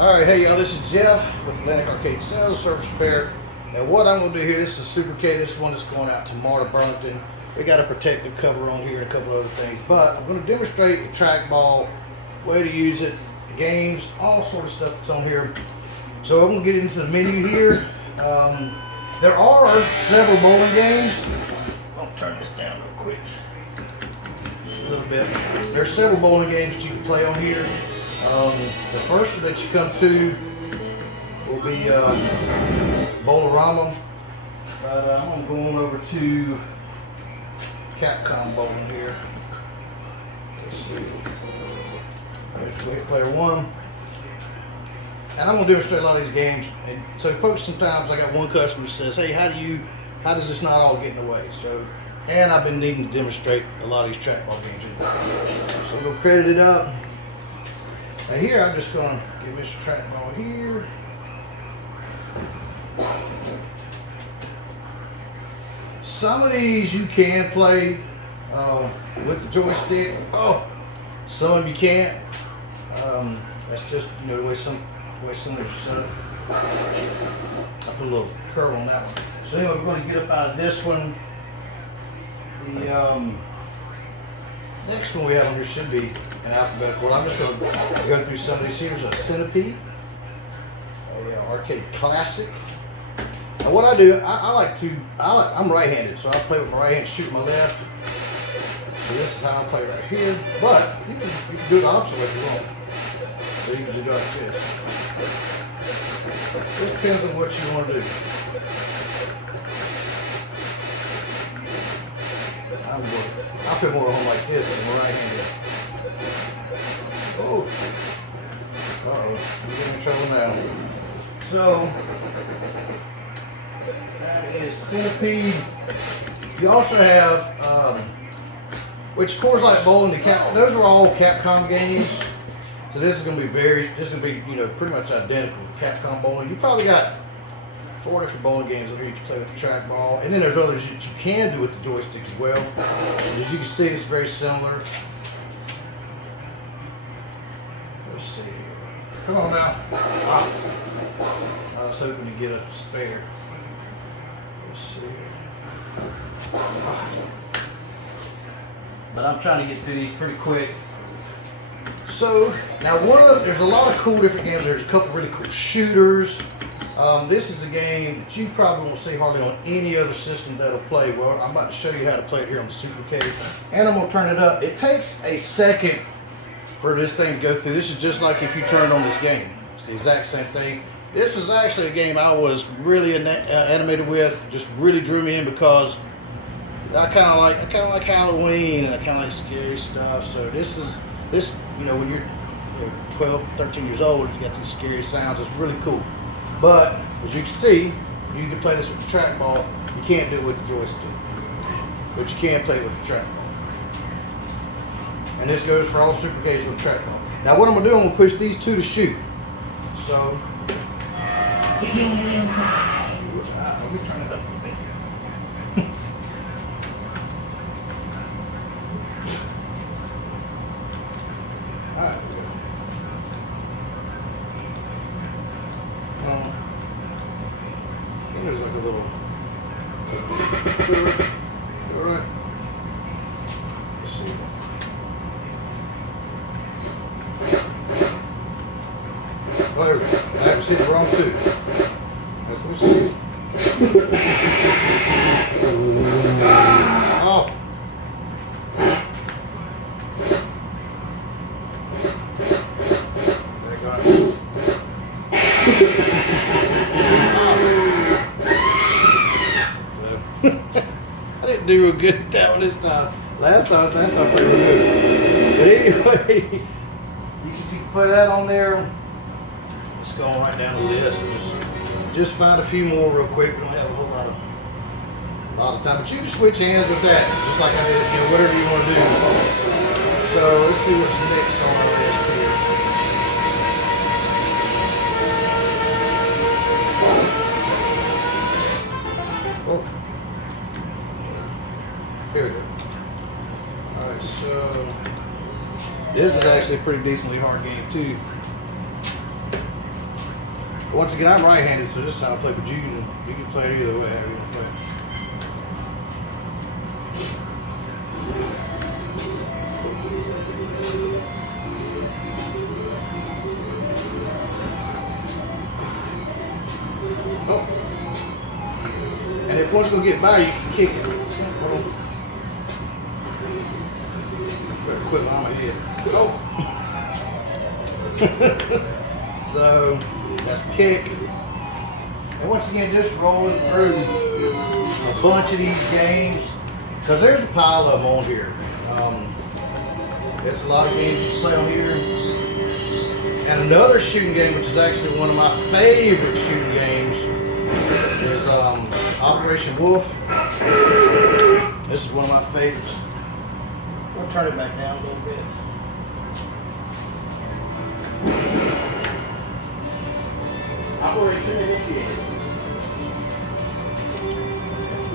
Alright, hey y'all, this is Jeff with Atlantic Arcade Sales Service Repair. And what I'm going to do here, this is Supercade. This is one that's going out tomorrow to Burlington. We got a protective cover on here and a couple other things. But I'm going to demonstrate the trackball, way to use it, games, all sort of stuff that's on here. So I'm going to get into the menu here. There are several bowling games. I'll turn this down real quick. A little bit. There's several bowling games that you can play on here. The first one that you come to will be Bowlerama, but I'm going over to Capcom Bowling here. Let's see. Let's go hit player one. And I'm going to demonstrate a lot of these games. And so folks, sometimes I got one customer who says, hey, how does this not all get in the way? So, and I've been needing to demonstrate a lot of these trackball games. So we'll credit it up. Now here I'm just going to give Mr. Trackball here. Some of these you can play with the joystick. Some of you can't. That's just, you know, the way some of them are set up. I put a little curve on that one. So anyway, we're going to get up out of this one. The next one we have on here should be an alphabetical. I'm just going to go through some of these. Here's a Centipede, arcade classic. Now what I do, I'm right-handed, so I play with my right hand, shoot my left. So this is how I play right here. But you can do it the opposite way if you want. So you can do it like this. Just depends on what you want to do. I feel more at home like this than right-handed. Oh. Uh-oh. You're getting in trouble now. So, that is Centipede. You also have, which of course like bowling, those are all Capcom games. So this is going to be you know, pretty much identical to Capcom bowling. You probably got 4 different bowling games over here you can play with the trackball. And then there's others that you can do with the joystick as well. As you can see, it's very similar. Let's see here. Come on now. Wow. I was hoping to get a spare. Let's see here. Wow. But I'm trying to get through these pretty quick. So, now there's a lot of cool different games. There's a couple really cool shooters. This is a game that you probably won't see hardly on any other system that'll play. Well, I'm about to show you how to play it here on the Supercade. And I'm going to turn it up. It takes a second for this thing to go through. This is just like if you turned on this game. It's the exact same thing. This is actually a game I was really animated with. Just really drew me in because I kind of like Halloween and I kind of like scary stuff. So this, you know, when you're 12, 13 years old, you got these scary sounds. It's really cool. But as you can see, you can play this with the trackball. You can't do it with the joystick, but you can play it with the trackball. And this goes for all Supercades with trackball. Now what I'm gonna do, I'm gonna push these two to shoot. So let me turn it up a bit. All right. There's like a little. All right. Let's see. Oh, there we go. I haven't seen the wrong two. That's what we see. Oh. There you go. I didn't do real good at that one this time. Last time pretty real good. But anyway, you can play that on there. Let's go on right down the list. Just find a few more real quick. We don't have a whole lot of time. But you can switch hands with that, just like I did, you know, whatever you want to do. So let's see what's next on our list here. Oh. Here we go. Alright, so this is actually a pretty decently hard game too. Once again, I'm right-handed, so this is how I play, but you can play it either way, however you want to play it. Oh. And if one's gonna get by, you can kick it. Hold on. Better quit behind my head. Oh. So that's kick. And once again, just rolling through a bunch of these games, because there's a pile of them on here. There's a lot of games you can play on here. And another shooting game, which is actually one of my favorite shooting games, is Operation Wolf. This is one of my favorites. We'll turn it back down a little bit.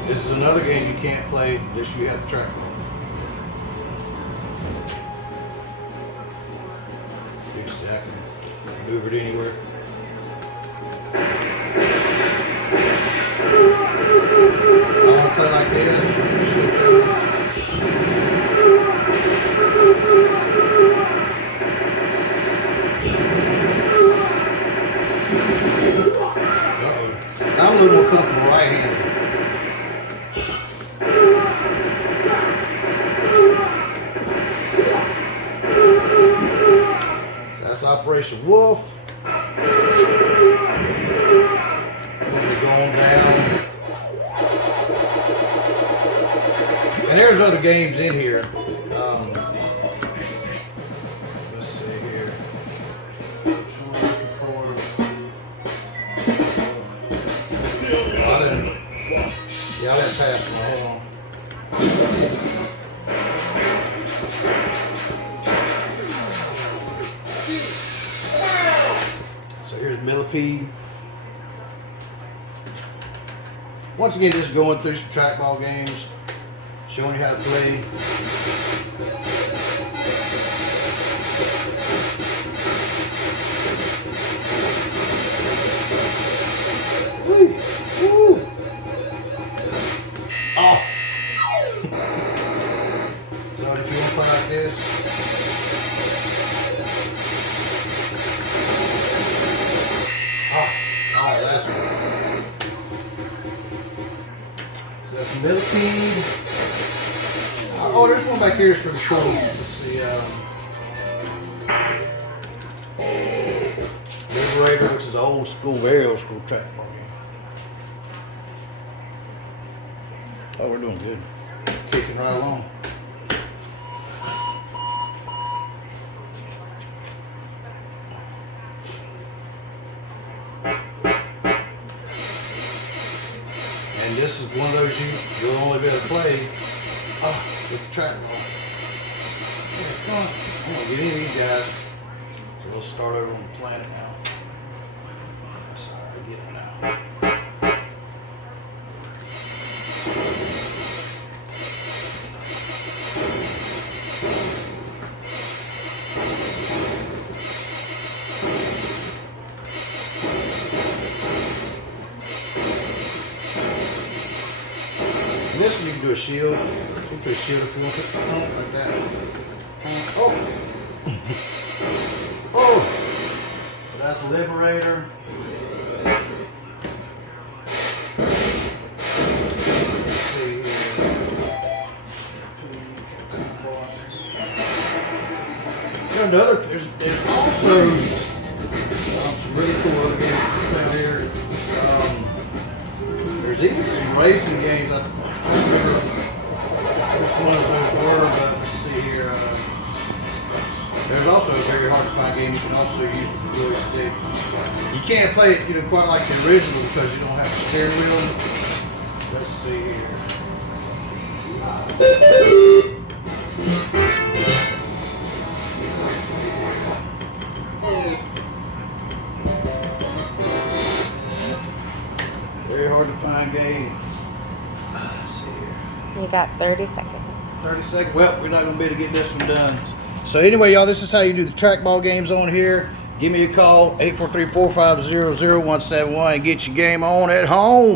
This is another game you can't play unless you have the trackball. You see, I can move it anywhere. I want to play like this. I'm a little more comfortable right-handed. So that's Operation Wolf. We're going down. And there's other games in here. Let's see here. Which one am I looking for? Yeah, I didn't pass one. Hold on. So here's Millipede. Once again, just going through some trackball games, showing you how to play. Woo! Woo! Oh! So if you want to play like this, alright, last one. So that's Millipede. Oh, there's one back here that's really cool. Let's see. Liberator, which is an old school, very old school trackball game. Oh, we're doing good. Kicking right along. And this is one of those you'll only be able to play with the trackball. Yeah, come on. I'm gonna get any of these guys. So we'll start over on the planet now. That's how I get it now. And this one you can do a shield. You put a shield if you want it. Like that. Oh! Oh! So that's a Liberator. Let's see here. There's also some really cool other games down here. There's even some racing games. I was trying to remember which ones those were, but let's see here. There's also a very hard to find game you can also use with the joystick. You can't play it, quite like the original because you don't have the steering wheel. Let's see here. Very hard to find game. Let's see here. You got 30 seconds. 30 seconds. Well, we're not going to be able to get this one done. So anyway, y'all, this is how you do the trackball games on here. give me a call, 843-450-0171, and get your game on at home.